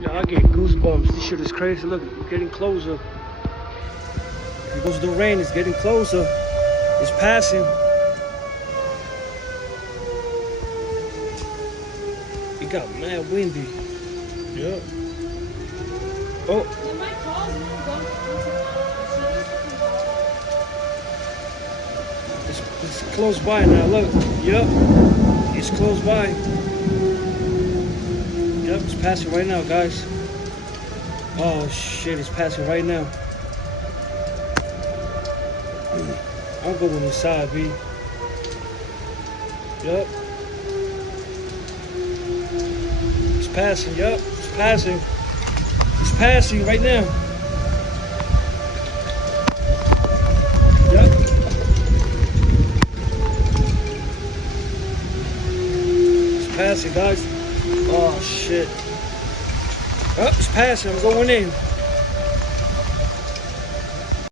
Yeah, I get goosebumps. This shit is crazy. Look, it's getting closer. It goes the rain. It's getting closer. It's passing. It got mad windy. Yeah. Oh, it's close by now. Look. Yep. It's close by. Yep. It's passing right now, guys. Oh shit! It's passing right now. I'm going inside, B. Yep. It's passing. Yep. It's passing. It's passing right now. Yep. It's passing, guys. Oh shit. Oh, it's passing. I'm going in.